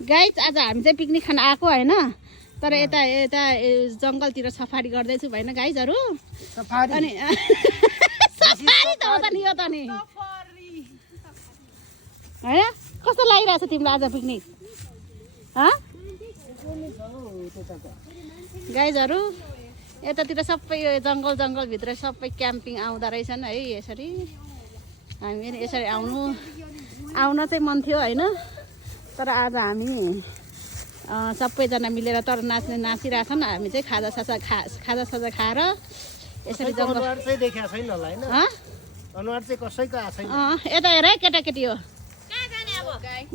guys आज हामी चाहिँ पिकनिक खान आएको होइन तर यता यता जङ्गलतिर सफारी गर्दैछु भएन गाइजहरू अनि सफारी त हो त नि यो त नि होइन कस्तो लागिरहेछ तिमीलाई आज पिकनिक गाइजहरू यतातिर सबै जङ्गलभित्र सबै क्याम्पिङ आउँदो रहेछन् है यसरी हामी पनि यसरी आउन चाहिँ मन थियो होइन तर आज हामी सबैजना मिलेर तर नाचिरहेछन् हामी चाहिँ खाजा साजा खाएर यसरी जङ्गल चाहिँ देखेको छैन होला हैन अनुहार चाहिँ कसैको आएको छैन यता हेर है केटाकेटी हो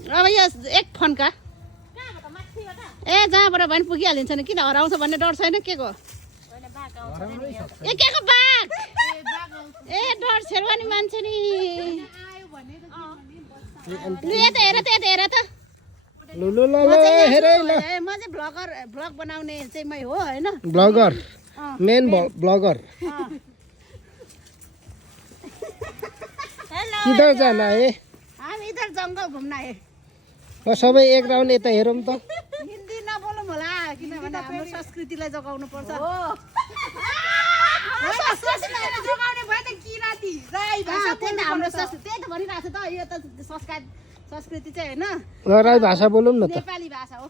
अब यो एक फोनका ए जहाँबाट भने पुगिहालिन्छ नि किन हराउँछ भन्ने डर छैन के को ए के को बाघ ए डर शेरवानी मान्छे नि हेर त ल हेर ल म चाहिँ भ्लग बनाउने चाहिँ मै हो हैन ब्लगर मेन ब्लगर किधर जाना है हम इधर जंगल घुम्न आए सबै एक राउन्ड यता हेरौँ त हिन्दी नबोलौँ होला किनभने हाम्रो संस्कृतिलाई जोगाउनु पर्छ हाम्रो त्यही त भनिरहेको छ त यो त संस्कृति चाहिँ होइन राई भाषा बोलौँ न त नेपाली भाषा हो